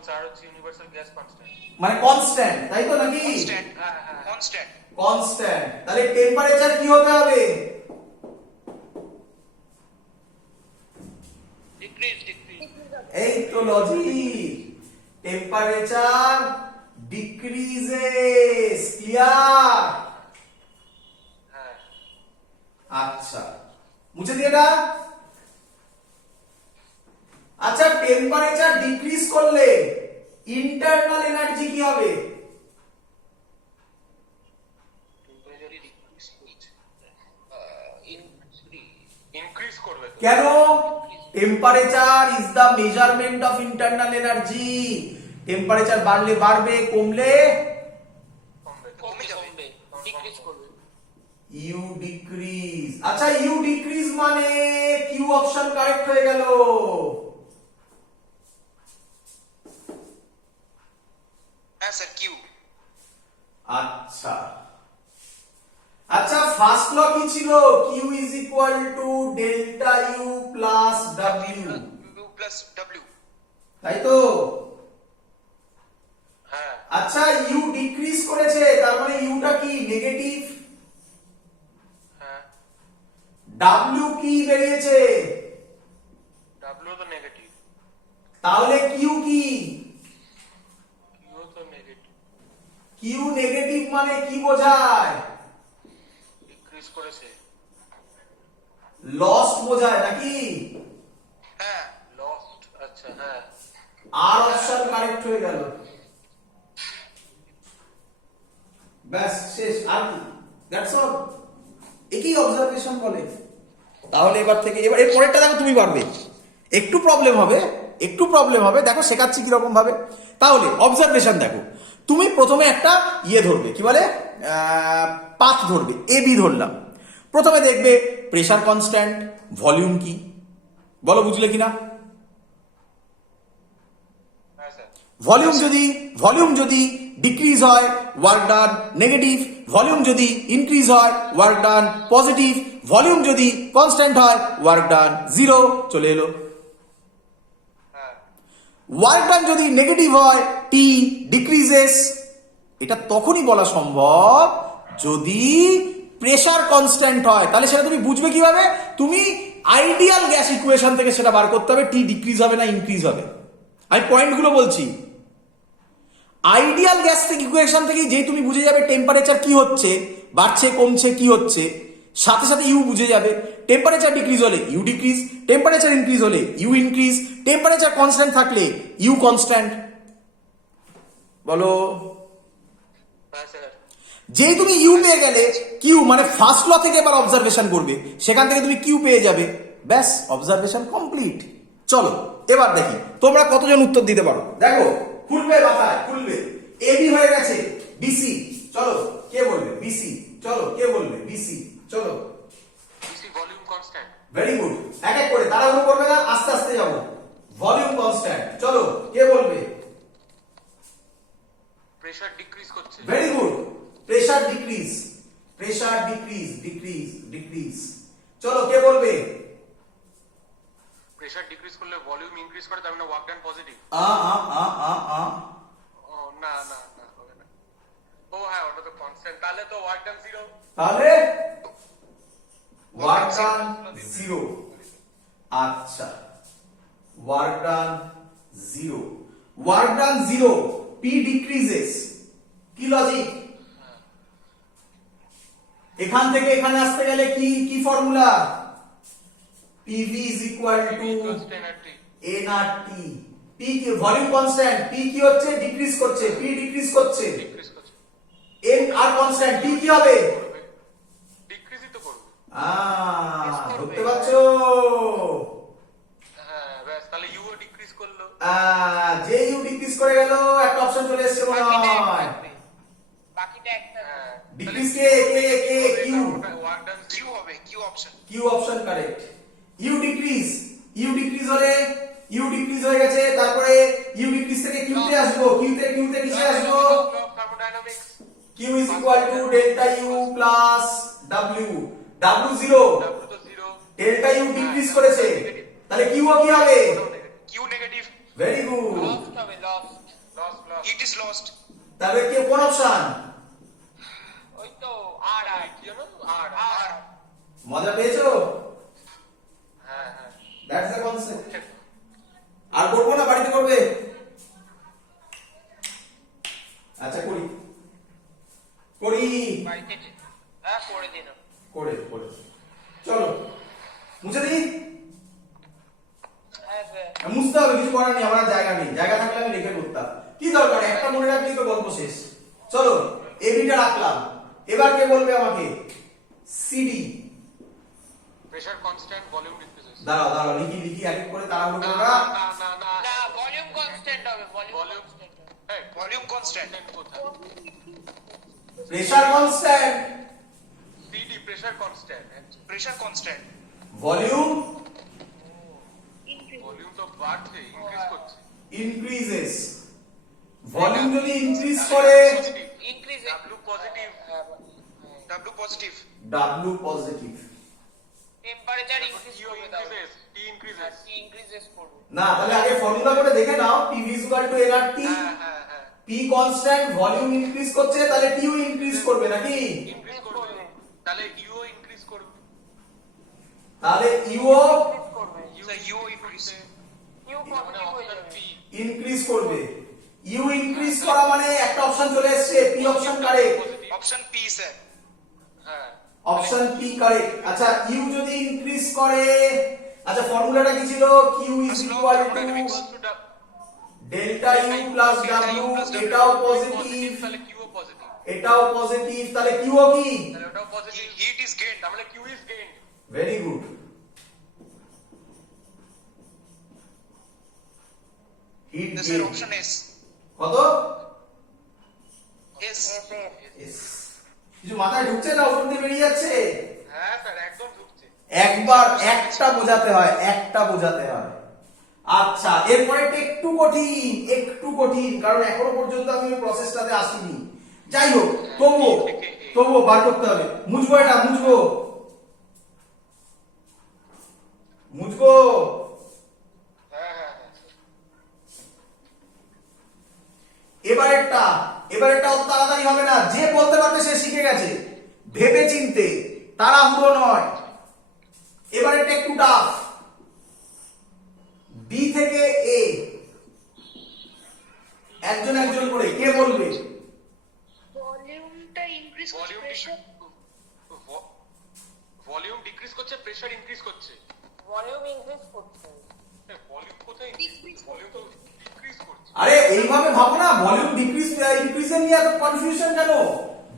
বলছে আর হচ্ছে universal gas constant. মানে কনস্ট্যান্ট, তাই তো নাকি? কনস্ট্যান্ট, হ্যাঁ হ্যাঁ কনস্ট্যান্ট। কনস্ট্যান্ট, তাহলে টেম্পারেচার কি হতে হবে? Decrease decrease. এই তো লজিক, টেম্পারেচার ডিক্রিজেস। ক্লিয়ার? হ্যাঁ। আচ্ছা, মুছে দিয়ে এটা। আচ্ছা, টেম্পারেচার ডিক্রিজ করলে ইন্টারনাল এনার্জি কি হবে? ইনক্রিজ করবে। কেন? Temperature is the measurement of internal energy. Temperature বাড়লে বাড়বে, কমলে কমে যাবে, ডিক্রিজ করবে। U decrease. আচ্ছা, ইউ ডিক্রিজ মানে কিউ অপশন কারেক্ট হয়ে গেল। হ্যাঁ স্যার, কিউ। আচ্ছা আচ্ছা, ফার্স্ট ল কি ছিল? Q is equal to delta U plus W, U plus W, তাই তো? হ্যাঁ। আচ্ছা, ইউ ডিক্রিজ করেছে, তার মানে ইউটা কি? নেগেটিভ। হ্যাঁ, ডাব্লিউ কি বেরিয়েছে? ডাব্লিউ তো নেগেটিভ। তাহলে কিউ কি? কিউ তো নেগেটিভ। কিউ নেগেটিভ মানে কি বোঝায়? ডিক্রিজ করেছে। লস্ট বোঝায় নাকি? হ্যাঁ, লস্ট। আচ্ছা, হ্যাঁ। আর অপশন কারেক্ট হয়ে গেল। ব্যাস, শেষ। আর দ্যাটস অল। একই অবজারভেশন বলে। তাহলে এবার থেকে এর পরেরটা দেখো, তুমি পারবে। একটু প্রবলেম হবে, একটু প্রবলেম হবে, দেখো শেখাচ্ছি কিরকম ভাবে। তাহলে অবজারভেশন দেখো, তুমি প্রথমে একটা ইয়ে ধরবে, কি বলে, পাথ ধরবে। এ বি ধরলাম। প্রথমে দেখবে প্রেসার কনস্ট্যান্ট, ভলিউম কি, বলো বুঝলে কিনা? হ্যাঁ স্যার। ভলিউম যদি ডিক্রিজ হয়, ওয়ার্ক ডান নেগেটিভ। ভলিউম যদি ইনক্রিজ হয়, ওয়ার্ক ডান পজিটিভ। ভলিউম যদি কনস্ট্যান্ট হয়, ওয়ার্ক ডান জিরো, চলে এলো। হ্যাঁ। ওয়ার্ক ডান যদি নেগেটিভ হয়, টি ডিক্রিজেস। এটা তখনই বলা সম্ভব যদি প্রেসার কনস্ট্যান্ট হয়। তাহলে সেটা তুমি বুঝবে কিভাবে? তুমি আইডিয়াল গ্যাস ইকুয়েশন থেকে সেটা বার করতে হবে, টি ডিক্রিজ হবে না ইনক্রিজ হবে। আমি পয়েন্টগুলো বলছি। আইডিয়াল গ্যাস থেকে ইকুয়েশন থেকে যেই তুমি বুঝে যাবে টেম্পারেচার কি হচ্ছে, বাড়ছে কমছে কি হচ্ছে, সাথে সাথে ইউ বুঝে যাবে। টেম্পারেচার ডিক্রিজ হলে ইউ ডিক্রিজ, টেম্পারেচার ইনক্রিজ হলে ইউ ইনক্রিজ, টেম্পারেচার কনস্ট্যান্ট থাকলে ইউ কনস্ট্যান্ট। বলো। হ্যাঁ স্যার। যেই তুমি ইউ পেয়ে গেলে, কিউ মানে ফার্স্ট ল থেকে এবার অবজারভেশন করবে, সেখান থেকে তুমি কিউ পেয়ে যাবে। ব্যাস, অবজারভেশন কমপ্লিট। চলো এবার দেখি তোমরা কতজন উত্তর দিতে পারো। দেখো, খুলবে মাথায়, খুলবে। এবি হয়ে গেছে, বিসি। চলো কে বলবে? বিসি। চলো কে বলবে? বিসি। চলো। BC volume constant. Very good. এক এক করে, তাড়াহুড়ো করবে না, আস্তে আস্তে যাবো। Volume constant. চলো কে বলবে? প্রেসার ডিক্রিজ করছে। Very good. Pressure decrease, pressure decrease, decrease decrease. চলো কে বলবে? প্রেসার ডিক্রিজ করলে ভলিউম ইনক্রিজ করে, তার মানে ওয়ার্ক ডান পজিটিভ। আ আ আ আ আ ও না না না, হবে না। ও হ্যাঁ, ওটা তো কনস্ট্যান্ট, তাহলে তো ওয়ার্ক ডান জিরো। তাহলে ওয়ার্ক ডান জিরো। আচ্ছা, work done zero. Work done zero, P decreases. কি লজিক? এখান থেকে এখানে আসতে গেলে কি কি formula? PV is equal to NRT. P কি? Volume constant. পি কি হচ্ছে? ডিক্রিজ করছে, পি ডিক্রিজ করছে। এন আর কনস্ট্যান্ট, পি কি হবে? ডিক্রিজই তো করবে। ধরতে পারছো? হ্যাঁ, ব্যাস, তাহলে ইউ ও ডিক্রিজ করলো। যে ইউ ডিক্রিজ করে গেল, একটা অপশন চলে এসেছে মনে হয়। বাকিটা একটা ডিক্রিজ কে কে কে কিউ। ওয়ার্ক ডান কিউ হবে, Q option. Q option correct. U decrease, U decrease হলে ইউ ডিক্রিজ হয়ে গেছে, তারপরে ইউ ডিক্রিজ থেকে কিউতে আসবো, কিউতে কিসে আসবো? Thermodynamics. Q is equal to delta U plus W. W zero, W তো জিরো। ডেল্টা ইউ ডিক্রিজ করেছে, তাহলে কিউ কি হবে? Q negative. Very good. Lost হবে lost loss loss It is lost. তাহলে কি কোন অপশন? ওই তো আর আর কি জানো আর আর মজা পেয়েছো? হ্যাঁ হ্যাঁ দ্যাটস দ্য কনসেপ্ট। আর করবো না, বাড়িতে করবে? আচ্ছা করি করি বাড়িতে হ্যাঁ করে দিন করে করে চলো মুছে দিই। হ্যাঁ স্যার মুছতে হবে, কিছু করার নেই, আমার আর জায়গা নেই, জায়গা থাকলে আমি লিখে করতাম। কি দরকার, একটা মনে রাখলেই তো গল্প শেষ। চলো এবিটা রাখলাম, এবার কে বলবে আমাকে? CD. Pressure constant volume decreases দাঁড়াও দাঁড়াও, লিখি লিখি এক এক করে, তাড়াহুড়ো না করো না না। না না না ভলিউম কনস্ট্যান্ট হবে ভলিউম ভলিউম কনস্ট্যান্ট হ্যাঁ Volume constant. কোথায়? Pressure constant, CD pressure constant Pressure constant. Volume volume তো বাড়ছে ইনক্রিজ করছে ইনক্রিজেস। ভলিউম যদি ইনক্রিজ করে, increase W positive W positive. W positive. Temperature increase U করবে তাহলে increases T increases T increases করবে না, তাহলে আগে ফর্মুলা করে দেখে নাও। PV = nRT। হ্যাঁ হ্যাঁ হ্যাঁ P কনস্ট্যান্ট, ভলিউম ইনক্রিজ করছে, তাহলে টিও ইনক্রিজ করবে নাকি? ইনক্রিজ করবে তাহলে ইউও ইনক্রিজ করবে তাহলে ইউও ইনক্রিজ করবে So U increase. কিউ মানে পজিটিভ হয়ে অপশন যাবে পি ইনক্রিজ করবে। ইউ ইনক্রিজ করা মানে একটা অপশন চলে এসেছে, P option correct. Option P sir. হ্যাঁ অপশন পি কারেক্ট। আচ্ছা ইউ যদি ইনক্রিজ করে, আচ্ছা ফর্মুলাটা কি ছিল? Q is Slow equal to thermodynamics. Delta U plus W. এটাও পজিটিভ, তাহলে কিউও পজিটিভ এটাও পজিটিভ, তাহলে কিউও কি? তাহলে ওটাও পজিটিভ Heat is gained. তার মানে Q is gained very good. Heat This is option S. কত? S. Yes. কিছু মাথায় ঢুকছে না, উপর দিয়ে বেরিয়ে যাচ্ছে? হ্যাঁ স্যার একদম ঢুকছে একবার একটা বোঝাতে হয়, একটা বোঝাতে হয়। আচ্ছা এরপরে একটু কঠিন, একটু কঠিন, কারণ এখনো পর্যন্ত আমি ওই প্রসেসটাতে আসিনি। যাই হোক, তবুও বার করতে হবে। মুছবো এটা, মুছবো মুছবো। হ্যাঁ হ্যাঁ হ্যাঁ এবারেরটা অত তাড়াতাড়ি হবে না। যে বলতে পারবে সে শিখে গেছে, ভেবে চিনতে, তাড়াহুড়ো নয়। এবারেরটা একটু টাফ। বি থেকে এ, একজন একজন করে কে বলবে? ভলিউমটা ইনক্রিজ করছে ভলিউম প্রেসার ভলিউম ডিক্রিজ করছে প্রেসার ইনক্রিজ করছে ভলিউম ইনক্রিজ করছে ভলিউম কোথায় ভলিউম তো ডিক্রিজ করছে আরে এইভাবে ভাবো না, ভলিউম ডিক্রিজ ইনক্রিজের নিয়ে এত কনফিউশন কেন?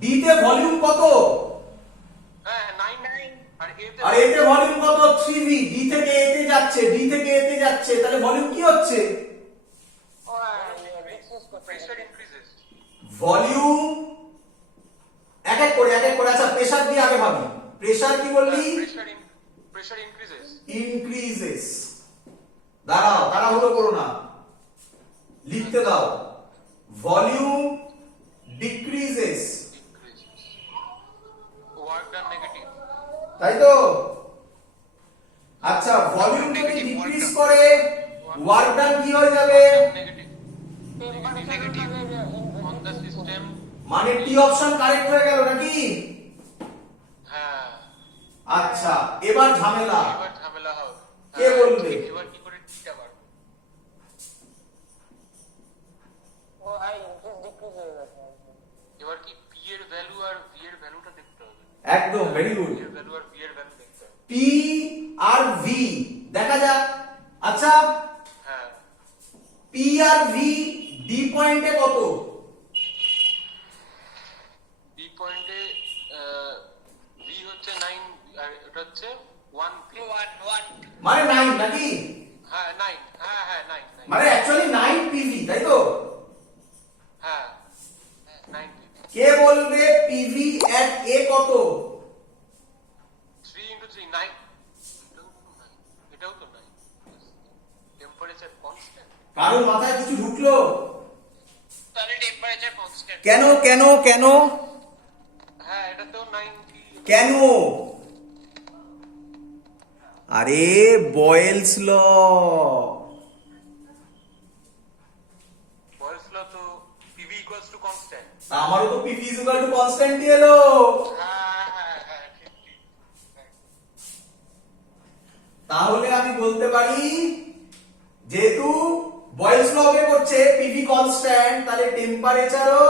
ডি তে ভলিউম কত? হ্যাঁ 9 আর এতে ভলিউম কত? 3v। ডি থেকে এ তে যাচ্ছে, ডি থেকে এ তে যাচ্ছে, তাহলে ভলিউম কি হচ্ছে? ও ডিক্রিজ করছে প্রেসার ইনক্রিজেস ভলিউম এক এক করে আচ্ছা প্রেসার দিয়ে আগে ভাবি। প্রেসার কি বললি? Pressure increases increases. দাঁড়াও, তাড়াহুড়ো করো না, লিখতে দাও। Volume decreases, work done negative তাই তো? আচ্ছা ভলিউম যদি ডিক্রিজ করে, ওয়ার্ক ডান কি হয়ে যাবে? Negative temperature on the system মানে টি অপশন কারেক্ট হয়ে গেল নাকি? হ্যাঁ আচ্ছা এবার ঝামেলা। এবার ঝামেলা হবে কে বলবে? এবার কি করে টিটা বাড়বে ও আই ইনক্রিজ ডিক্রিজ হয়ে গেছে এবার কি পি এর ভ্যালু আর ভি এর ভ্যালুটা দেখতে হবে একদম ভেরি গুড। পি এর ভ্যালু আর ভি এর ভ্যালু দেখতে হবে পি আর ভি দেখা যাক। আচ্ছা হ্যাঁ পি আর ভি ডি পয়েন্টে কত? বি পয়েন্টে ভি হচ্ছে 9 আর এটা হচ্ছে 1 পি 1 মানে 9 নাকি? হ্যাঁ 9 হ্যাঁ হ্যাঁ 9 মানে অ্যাকচুয়ালি 9 পিভি, তাই তো? হ্যাঁ 9 পি কে বলবে পিভি এট এ কত? 3 into 3 9 এটাও তো 9 টেম্পারেচার কনস্ট্যান্ট কারোর মাথায় কিছু ঢুকলো? তাহলে টেম্পারেচার কনস্ট্যান্ট কেন কেন কেন হ্যাঁ এটাতেও 9 পি কেন? আরে বয়েলস ল। আমারও তো পিভি ইজ ইকুয়াল টু কনস্ট্যান্টই এলো। হ্যাঁ ঠিক ঠিক। তাহলে আমি বলতে পারি যেহেতু বয়েলস ল কে করছে পিভি কনস্ট্যান্ট, তাহলে টেম্পারেচারও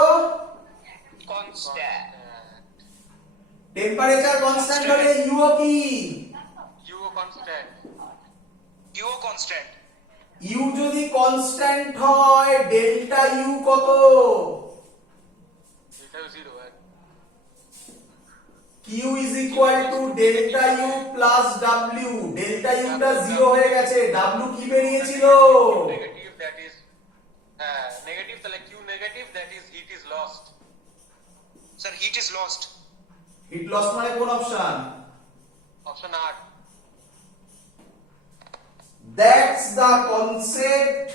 কনস্ট্যান্ট। টেম্পারেচার কনস্ট্যান্ট হলে ইউও কি? U constant. U constant. U যদি কনস্ট্যান্ট হয় ডেল্টা ইউ কত? এটাও 0 Q is equal to delta U plus W. Delta ইউটা 0 হয়ে গেছে, ডাব্লিউ কি বেরিয়েছিল? নেগেটিভ দ্যাট ইজ হ্যাঁ নেগেটিভ, তাহলে Q negative that is heat is lost. Sir heat is lost. Heat loss মানে কোন অপশন? অপশন 8। That's the concept.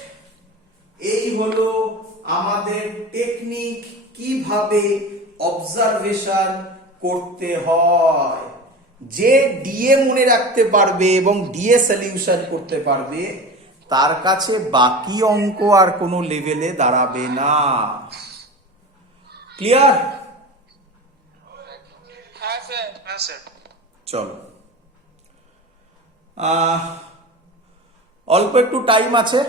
এই হলো আমাদের টেকনিক, কিভাবে অবজারভেশন করতে হয়। যে ডিএ মনে রাখতে পারবে এবং ডিএ সলিউশন করতে পারবে তার কাছে বাকি অঙ্ক আর কোনো লেভেলে দাঁড়াবে না। ক্লিয়ার? হ্যাঁ স্যার। হ্যাঁ স্যার। চলো, অল্প একটু টাইম আছে,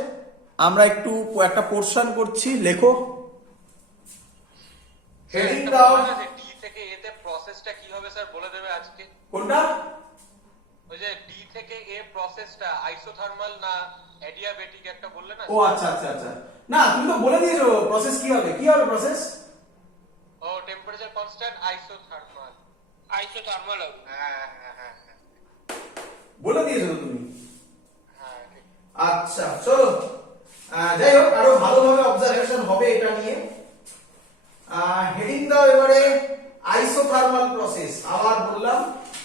আমরা একটু একটা পোর্শন করছি, লেখো। হেডিং দাও। ডি থেকে এ তে প্রসেসটা কি হবে স্যার বলে দেবে আজকে? কোনটা? ওই যে ডি থেকে এ প্রসেসটা আইসোথার্মাল না অ্যাডিয়াবেটিক একটা বললে না? ও আচ্ছা আচ্ছা আচ্ছা, না তুমি তো বলে দিয়েছো প্রসেস কি হবে। কি হবে প্রসেস? ও টেম্পারেচার কনস্ট্যান্ট আইসোথার্মাল। আইসোথার্মাল হবে। হ্যাঁ বলে দিয়েছো তো তুমি। হ্যাঁ ঠিক। আচ্ছা চলো, যাই হোক আরো ভালোভাবে অবজারভেশন হবে এটা নিয়ে। হেডিং দাও এবারে আইসোথার্মাল প্রসেস। আবার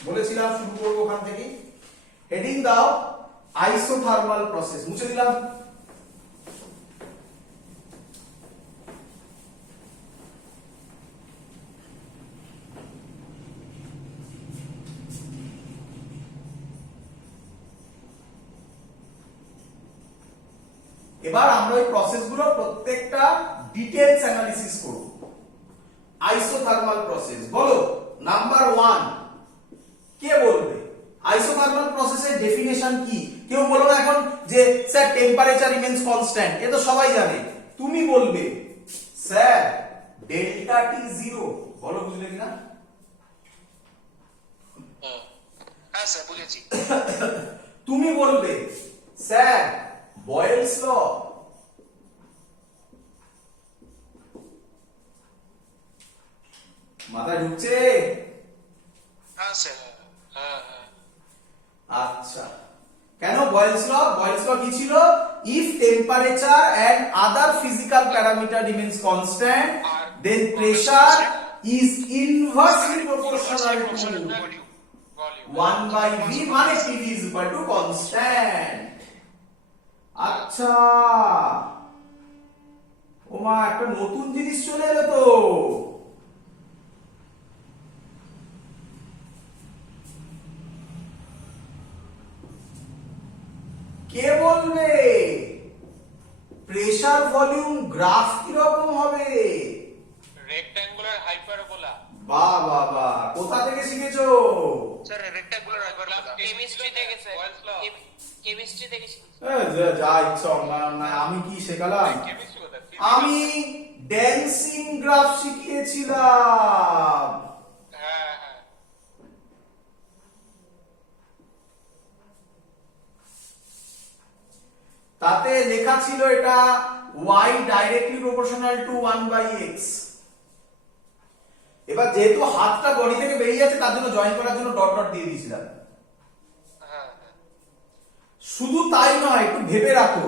বলেছিলাম শুরু করবো ওখান থেকে। হেডিং দাও আইসোথার্মাল প্রসেস, মুছে দিলাম। এবার আমরা এই প্রসেসগুলো প্রত্যেকটা ডিটেইলস অ্যানালিসিস করব। আইসোথার্মাল প্রসেস, বলো নাম্বার 1 কে বলবে? আইসোথার্মাল প্রসেসের ডেফিনেশন কি? কেউ বলো না এখন যে স্যার টেম্পারেচার রিমেইনস কনস্ট্যান্ট, এ তো সবাই জানে। তুমি বলবে স্যার ডেল্টা টি 0। বলো বুঝলে কিনা? হ্যাঁ স্যার বুঝেছি। তুমি বলবে স্যার বয়েলস ল। মাথায় ঢুকছে? হ্যাঁ স্যার। হ্যাঁ আচ্ছা, কেন বয়েলস ল? বয়েলস ল কি ছিল? If temperature and other physical parameter remains constant then pressure is inversely proportional to volume 1/v মানে PV is equal to constant। আচ্ছা, ওমা একটা নতুন জিনিস চলে এলো তো। কে বলবে প্রেসার ভলিউম গ্রাফ কিরকম হবে? Rectangular hyperbola. বাহ বাহ বাহ, কোথা থেকে শিখেছো? Sir rectangular hyperbola. কেমিস্ট্রি থেকে স্যার। Boyle's law। কেমিস্ট্রি থেকে শিখেছি। যা ইচ্ছা অন্যায়, আমি কি শেখালাম? কেমিস্ট্রি কথা আমি ড্যান্সিং গ্রাফ শিখিয়েছিলাম। হ্যাঁ তাতে লেখা ছিল এটা y directly proportional to 1/x। এবার যেহেতু হাতটা বডি থেকে বেরিয়ে যাচ্ছে তার জন্য জয়েন করার জন্য ডট ডট দিয়ে দিয়েছিলাম। হ্যাঁ শুধু তাই নয়, একটু ভেবে রাখো,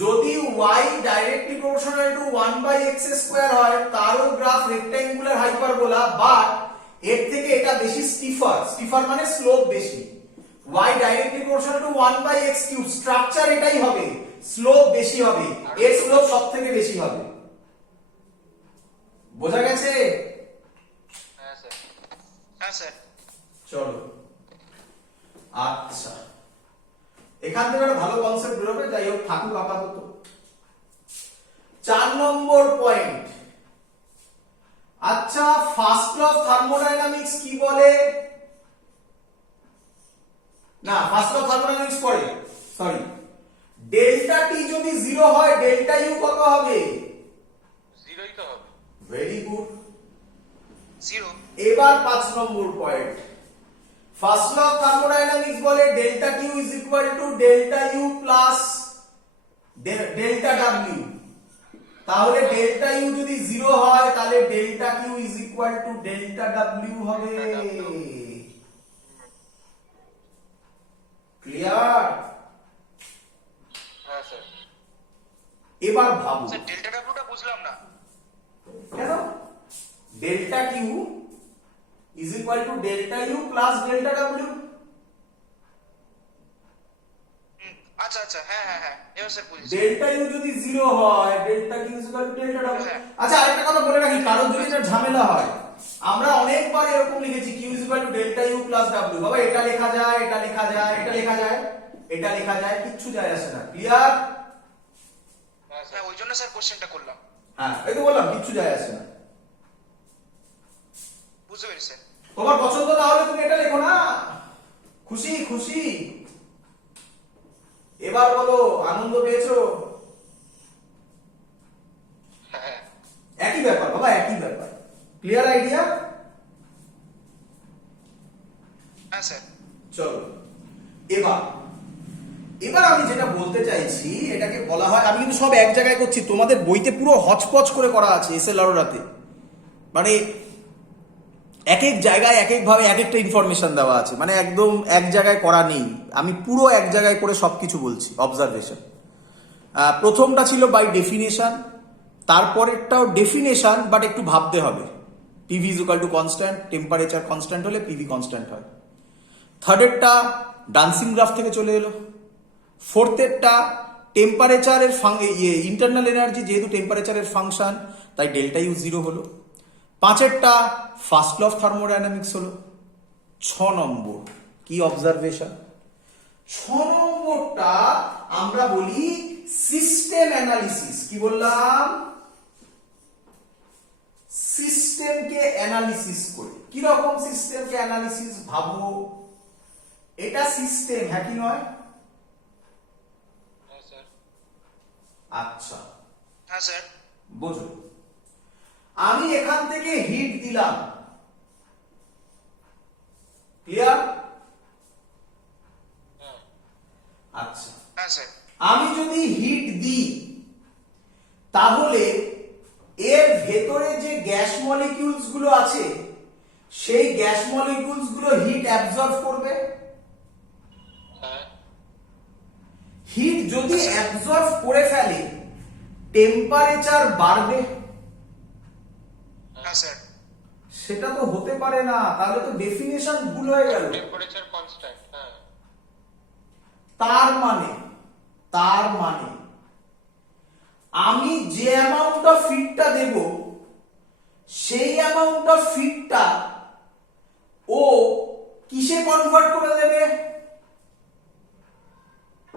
যদি y directly proportional to 1/x square হয় তারও গ্রাফ রেক্ট্যাঙ্গুলার হাইপারবোলা, বাট এর থেকে এটা বেশি স্টিফার মানে স্লোপ বেশি। y directly proportional to 1/x cube, structure এটাই হবে, স্লোপ বেশি হবে, এর স্লোপ সবথেকে বেশি হবে। বোঝা গেছে? স্যার। হ্যাঁ স্যার। চলো, আচ্ছা এখান থেকে একটা ভালো কনসেপ্ট বেরোবে। যাই হোক, থাকুক আপাতত। 4 নম্বর পয়েন্ট, আচ্ছা, ফার্স্ট ল অফ থার্মোডাইনামিক্স কি বলে? না, ফার্স্ট ল অফ থার্মোডাইনামিক্স পড়ে, সরি। ডেল্টা টি যদি 0 হয় ডেল্টা ইউ কত হবে? 0ই তো হবে। Very good. 0 এবার 5 নম্বর পয়েন্ট। ফার্স্ট ল অফ থার্মোডাইনামিক্স বলে delta Q is equal to delta U plus delta W. তাহলে ডেল্টা ইউ যদি 0 হয় তাহলে delta Q is equal to delta W হবে। ক্লিয়ার? হ্যাঁ স্যার। এবার ভাবো স্যার ডেল্টা ডাব্লিউটা বুঝলাম না। কেন? Delta Q is equal to delta U plus delta W. আচ্ছা আচ্ছা, হ্যাঁ হ্যাঁ হ্যাঁ, এবার স্যার বুঝেছি। ডেল্টা ইউ যদি 0 হয় delta Q is equal to delta W. হ্যাঁ। আচ্ছা, আরেকটা কথা বলে রাখি, কারণ যদি এটা ঝামেলা হয়, আমরা অনেকবার এরকম লিখেছি Q is equal to delta U plus W. বাবা, এটা লেখা যায়, এটা লেখা যায়, এটা লেখা যায়, এটা লেখা যায়, কিচ্ছু যায় আসে না। ক্লিয়ার? হ্যাঁ স্যার। হ্যাঁ, ওই জন্য স্যার কোশ্চেনটা করলাম। হ্যাঁ, এই তো বললাম কিচ্ছু যায় আসে না। বুঝতে পেরেছি স্যার। তোমার পছন্দ না হলে তুমি এটা লেখো না। খুশি খুশি? এবার বলো, আনন্দ পেয়েছো? হ্যাঁ। একই ব্যাপার বাবা, একই ব্যাপার। Clear idea? হ্যাঁ স্যার। চলো এবার এবার আমি যেটা বলতে চাইছি, এটাকে বলা হয়, আমি কিন্তু সব এক জায়গায় করছি, তোমাদের বইতে পুরো হচপচ করে করা আছে এসএলআরওতে, মানে এক এক জায়গায় এক এক ভাবে এক একটা ইনফরমেশন দেওয়া আছে, মানে একদম এক জায়গায় করা নেই। আমি পুরো এক জায়গায় করে সবকিছু বলছি। অবজারভেশন প্রথমটা ছিল বাই ডেফিনেশন, তারপরেরটাও ডেফিনেশন, বাট একটু ভাবতে হবে। PV is equal to constant, temperature constant হলে পিভি কনস্ট্যান্ট হয়। থার্ডেরটা ডান্সিং গ্রাফ থেকে চলে এলো। ফোর্থেরটা টেম্পারেচারের ইন্টারনাল এনার্জি, যেহেতু টেম্পারেচারের ফাংশন তাই ডেল্টা ইউ 0 হলো। পাঁচেরটা ফার্স্ট ল অফ থার্মোডাইনামিক্স হলো। 6 নম্বর কি অবজারভেশন? 6 নম্বরটা আমরা বলি সিস্টেম অ্যানালিসিস। কি বললাম? সিস্টেমকে অ্যানালিসিস করি। কি রকম সিস্টেমকে অ্যানালিসিস? ভাবো, এটা সিস্টেম, হ্যাঁ কি নয়? হ্যাঁ স্যার। আচ্ছা, হ্যাঁ স্যার। বোঝো, আমি এখান থেকে হিট দিলাম। ক্লিয়ার? হ্যাঁ। আচ্ছা, হ্যাঁ স্যার। আমি যদি হিট দিই তাহলে এর ভেতরে যে গ্যাস মলিকিউলস গুলো আছে সেই গ্যাস মলিকিউলস গুলো হিট অ্যাবজর্ব করবে। হ্যাঁ। হিট যদি অ্যাবজর্ব করে ফেলে টেম্পারেচার বাড়বে। হ্যাঁ স্যার। সেটা তো হতে পারে না, তাহলে তো ডেফিনেশন ভুল হয়ে গেল। Temperature constant. হ্যাঁ। তার মানে আমি যে অ্যামাউন্ট অফ হিটটা দেব সেই অ্যামাউন্ট অফ হিটটা ও কিসে কনভার্ট করে দেবে?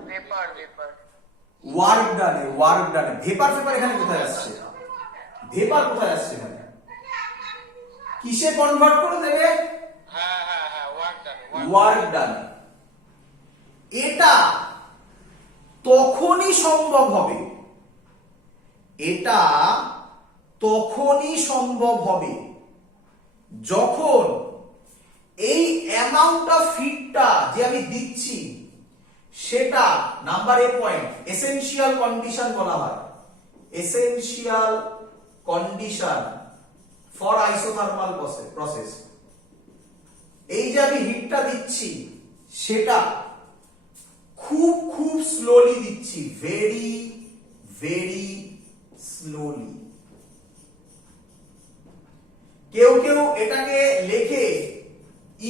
পেপার পেপার ওয়ার্ক ডানে। ভেপার এখানে কোথায় আসছে? ভেপার কোথায় আসছে এখানে? কিসে কনভার্ট করে দেবে? হ্যাঁ হ্যাঁ হ্যাঁ, ওয়ার্ক ডান। ওয়ার্ক ডানে। এটা তখনই সম্ভব হবে, যখন এই অ্যামাউন্ট অফ হিটটা যে আমি দিচ্ছি সেটা, number A point, essential condition বলা হয়। Essential condition for isothermal process. এই যে আমি হিটটা দিচ্ছি সেটা খুব স্লোলি দিচ্ছি, ভেরি ভেরি স্লোলি। কেউ এটাকে লেখে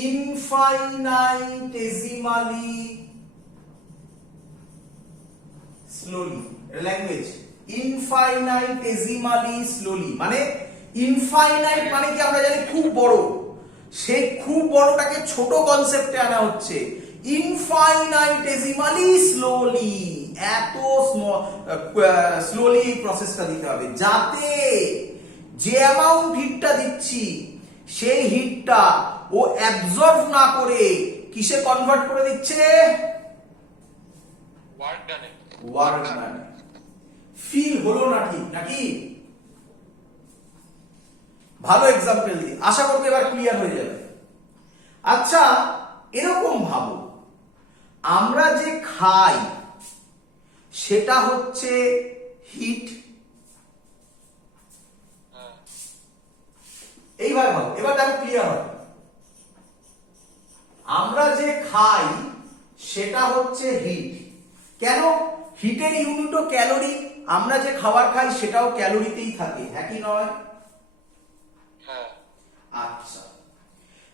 ইনফাইনাইটেসিমালি স্লোলি। ল্যাঙ্গুয়েজ ইনফাইনাইটেসিমালি স্লোলি, মানে ইনফাইনাইট মানে কি আমরা জানি খুব বড়, সেই খুব বড়টাকে ছোট কনসেপ্টে আনা হচ্ছে। ইনফাইনাইটেসিমালি স্লোলি, এত স্লোলি প্রসেসটা দিতে হবে যাতে যে অ্যামাউন্ট হিটটা দিচ্ছি সেই হিটটা ও অ্যাবজর্ব না করে কিসে কনভার্ট করে দিচ্ছে? ওয়ার্ক ডানে। Work done. ফিল হলো না ঠিক নাকি? ভালো এক্সাম্পল দিই, আশা করতে এবার ক্লিয়ার হয়ে যাবে। আচ্ছা, এরকম ভাবো, আমরা যে খাই সেটা হচ্ছে হিট। হ্যাঁ এইভাবে ভাবো, এবার দেখো ক্লিয়ার হবে। আমরা যে খাই সেটা হচ্ছে হিট। কেন? হিটের ইউনিটও ক্যালোরি। আমরা যে খাবার খাই সেটাও ক্যালোরিতেই থাকে, হ্যাঁ কি নয়? হ্যাঁ আচ্ছা,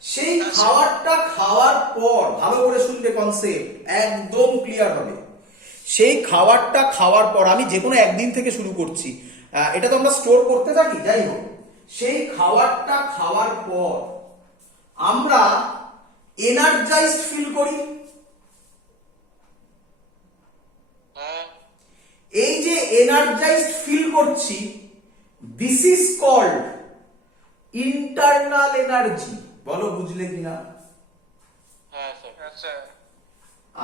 সেই খাবারটা খাওয়ার পর, ভালো করে শুনবে, কনসেপ্ট একদম ক্লিয়ার হবে। সেই খাবারটা খাওয়ার পর, আমি যে কোনো একদিন থেকে শুরু করছি, এটা তো আমরা স্টোর করতে থাকি, যাই হোক, সেই খাবারটা খাওয়ার পর আমরা এনার্জাইজড ফিল করি। হ্যাঁ এই যে এনার্জাইজড ফিল করছি, this is called internal energy. বলো বুঝলে কিনা? হ্যাঁ স্যার।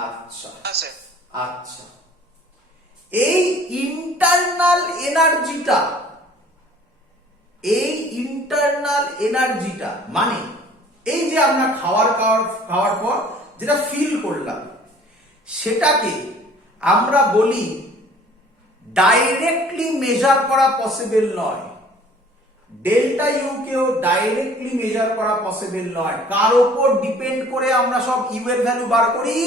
আচ্ছা আচ্ছা আচ্ছা আচ্ছা, এই ইন্টারনাল এনার্জিটা মানে এই যে আমরা খাওয়ার পর যেটা ফিল করলাম, সেটাকে আমরা বলি ডাইরেক্টলি মেজার করা পসিবল নয়। ডেল্টা ইউ কেও ডাইরেক্টলি মেজার করা পসিবল নয়। কার ওপর ডিপেন্ড করে আমরা সব ইউ এর ভ্যালু বার করি?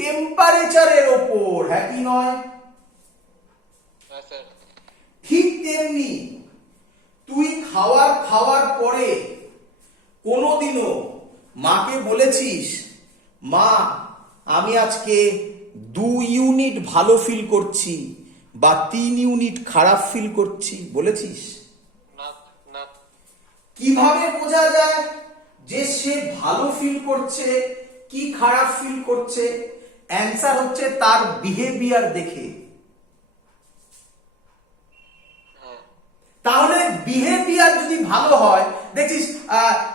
টেম্পারেচারের ওপর, হ্যাঁ কি নয়? হ্যাঁ স্যার। ঠিক তেমনি তুই খাওয়ার পরে কোনোদিনও মাকে বলেছিস, মা আমি আজকে 2 ইউনিট ভালো ফিল করছি বা 3 ইউনিট খারাপ ফিল করছি, বলেছিস? না না। কিভাবে বোঝা যায় যে সে ভালো ফিল করছে কি খারাপ ফিল করছে? অ্যান্সার হচ্ছে তার বিহেভিয়ার দেখে। হ্যাঁ তাহলে বিহেভিয়ার যদি ভালো হয়, দেখছিস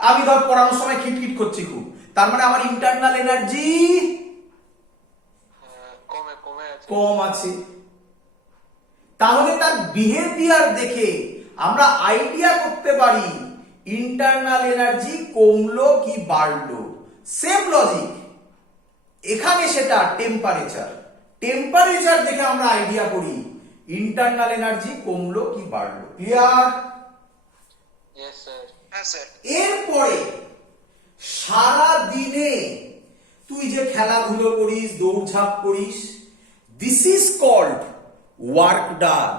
আমি ধর পড়ানোর সময় খিটখিট করছি খুব, তার মানে আমার ইন্টারনাল এনার্জি কমে আছে। কম আছে। তাহলে তার বিহেভিয়ার দেখে আমরা আইডিয়া করতে পারি ইন্টারনাল এনার্জি কমলো কি বাড়লো। সেম লজিক এখানে, সেটা টেম্পারেচার দেখে আমরা আইডিয়া করি ইন্টারনাল এনার্জি কমলো কি বাড়লো। ক্লিয়ার? Yes sir. হ্যাঁ স্যার এরপরে সারা দিনে তুই যে খেলাধুলো করিস, দৌড়ঝাঁপ করিস, this is called work done.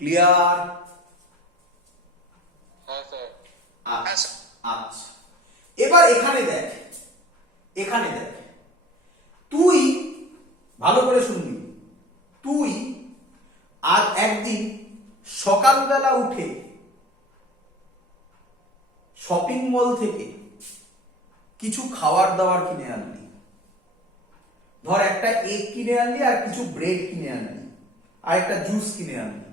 Clear? হ্যাঁ স্যার। আচ্ছা আচ্ছা, এবার এখানে দেখ, তুই ভালো করে শুনবি। তুই আর একদিন সকালবেলা উঠে শপিং মল থেকে কিছু খাবার দাবার কিনে আনলি। ধর একটা এগ কিনে আনলি, আর কিছু ব্রেড কিনে আনলি, আর একটা জুস কিনে আনলি।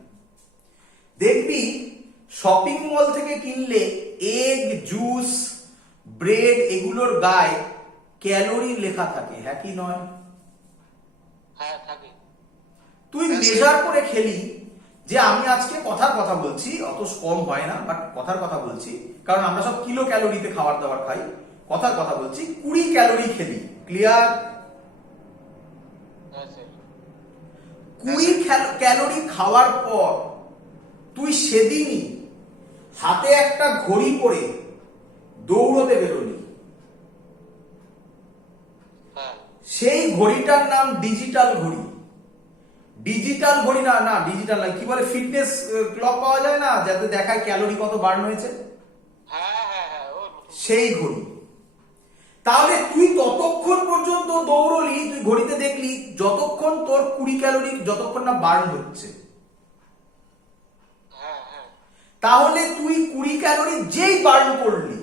দেখবি শপিং মল থেকে কিনলে এগ, জুস, ব্রেড এগুলোর গায়ে ক্যালোরি লেখা থাকে, হ্যাঁ কি নয়? হ্যাঁ থাকে। তুই মেজার করে খেলি যে আমি আজকে কথার কথা বলছি, অত কম হয় না, বাট কথার কথা বলছি, কারণ আমরা সব কিলো ক্যালোরিতে খাবার দাবার খাই। কথার কথা বলছি, 20 ক্যালোরি খেলি। ক্লিয়ার? হ্যাঁ স্যার। 20 ক্যালোরি খাওয়ার পর তুই সেদিনই হাতে একটা ঘড়ি পরে দৌড়তে বেরোলি। হ্যাঁ সেই ঘড়িটার নাম ডিজিটাল ঘড়ি। ডিজিটাল ঘড়ি না, ডিজিটাল নয়, কি বলে, ফিটনেস ক্লক পাওয়া যায় না, যাতে দেখায় ক্যালোরি কত বার্ন হয়েছে, হ্যাঁ ও সেই ঘড়ি। তাহলে তুই ততক্ষণ পর্যন্ত দৌড়লি, তুই ঘড়িতে দেখলি যতক্ষণ তোর 20 ক্যালোরি যতক্ষণ না বার্ন হচ্ছে। হ্যাঁ। তাহলে তুই 20 ক্যালোরি যেই বার্ন করলি,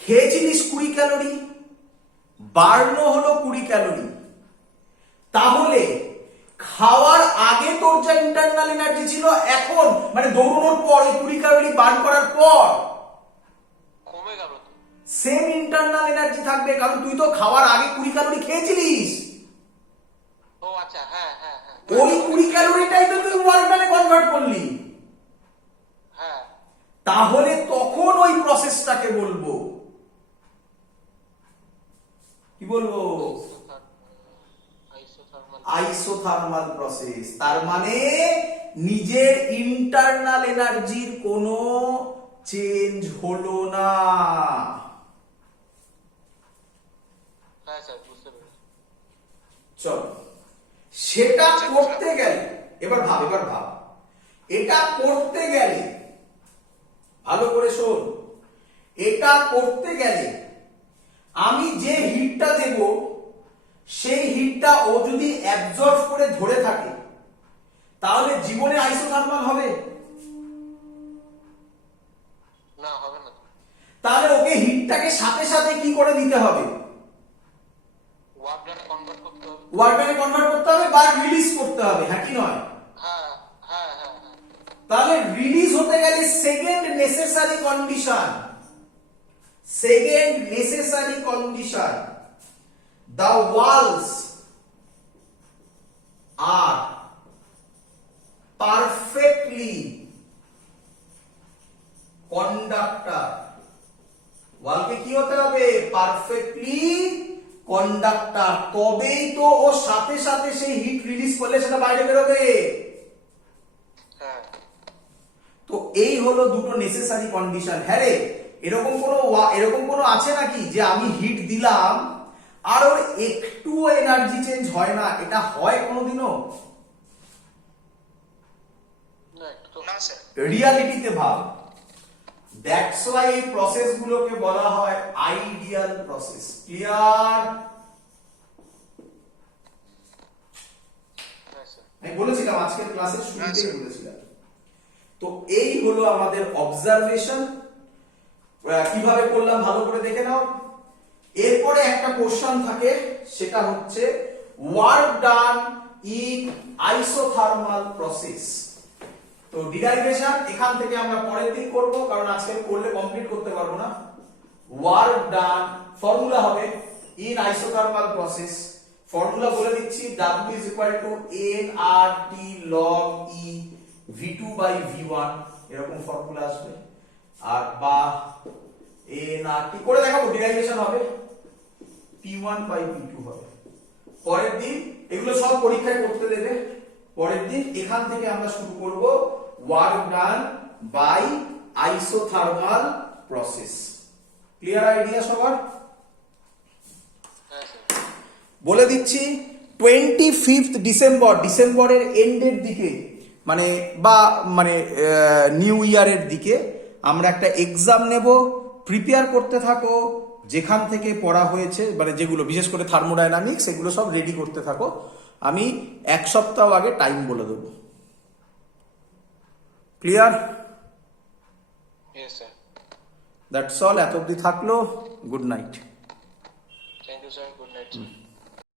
খেয়েছিলিস 20 ক্যালোরি, বার্ন হলো 20 ক্যালোরি, তাহলে খাওয়ার আগে তোর যা ইন্টারনাল এনার্জি ছিল এখন মানে দৌড়ানোর পর এই 20 ক্যালোরি বার্ন করার পর কমে গেল তো। সেম ইন্টারনাল এনার্জি থাকবে, কারণ তুই তো খাওয়ার আগে 20 ক্যালোরি খেয়েছিলিস। ও আচ্ছা, হ্যাঁ হ্যাঁ হ্যাঁ ওই 20 ক্যালোরিটাই তো তুই ওয়ার্ক ডানে কনভার্ট করলি। হ্যাঁ। তাহলে তখন ওই প্রসেসটাকে বলবো কি বলবো? আইসোথার্মাল। Isothermal process. তার মানে নিজের ইন্টারনাল এনার্জির কোনো চেঞ্জ হলো না। হ্যাঁ স্যার, বুঝতে পেরেছি। চল, সেটা করতে গেলে এবার ভাব এটা করতে গেলে ভালো করে শোন, এটা করতে গেলে আমি যে হিটটা দেব সেই হিটটা ও যদি অ্যাবজর্ব করে ধরে থাকে তাহলে জীবনে আইসোথার্মাল হবে না, হবে না। তাহলে ওকে হিটটাকে সাথে সাথে কি করে দিতে হবে? ওয়ার্ক ডানে কনভার্ট করতে হবে। ওয়ার্কারে কনভার্ট করতে হবে বা রিলিজ করতে হবে, হ্যাঁ কি নয়? হ্যাঁ হ্যাঁ হ্যাঁ হ্যাঁ। তাহলে রিলিজ হতে গেলে second necessary condition the walls are perfectly conductor। ওয়ালকে কি হতে হবে? পারফেক্টলি কন্ডাক্টর, তবেই তো ও সাথে সাথে সেই হিট রিলিজ করলে সেটা বাইরে বেরোবে। হ্যাঁ। তো এই হলো দুটো নেসেসারি কন্ডিশন। হ্যাঁ রে, এরকম কোনো আছে নাকি যে আমি হিট দিলাম আর ওর একটুও এনার্জি চেঞ্জ হয় না? এটা হয় কোনোদিনও? না, একটু তো। না স্যার। রিয়ালিটিতে ভাব। দ্যাটস ওয়াই এই প্রসেস গুলোকে বলা হয় আইডিয়াল প্রসেস। ক্লিয়ার? হ্যাঁ স্যার। আমি বলেছিলাম আজকের ক্লাসের শুরুতেই বলেছিলাম। তো এই হলো আমাদের অবজারভেশন। কিভাবে করলাম ভালো করে দেখে নাও। এরপরে একটা কোশ্চেন থাকে, সেটা হচ্ছে work done in isothermal process. তো ডিরাইভেশন এখান থেকে আমরা পরের দিন করব, কারণ আজকে করলে কমপ্লিট করতে পারবো না। ওয়ার্ক ডান ফর্মুলা হবে ইন আইসোথার্মাল প্রসেস। ফর্মুলা বলে দিচ্ছি, W is equal to nRT log E V2 by V1, এরকম ফর্মুলা আসবে। আর বা nRT করে দেখাবো, ডিরাইভেশন হবে P1 by P2 হবে। পরের দিন এগুলো সব পরীক্ষায় করতে দেবে। পরের দিন এখান থেকে আমরা শুরু করব work done by isothermal process. Clear idea সবার? হ্যাঁ স্যার। বলে দিচ্ছি 25 ডিসেম্বরের এন্ডের দিকে মানে নিউ ইয়ারের দিকে আমরা একটা এক্সাম নেব। প্রিপেয়ার করতে থাকো, যেখান থেকে পড়া হয়েছে মানে যেগুলো বিশেষ করে থার্মোডাইনামিক্স এগুলো সব রেডি করতে থাকো। আমি এক সপ্তাহ আগে টাইম বলে দেবো। Clear? Yes sir. That's all. এত অবধি থাকলো। Good night. Thank you sir, good night sir.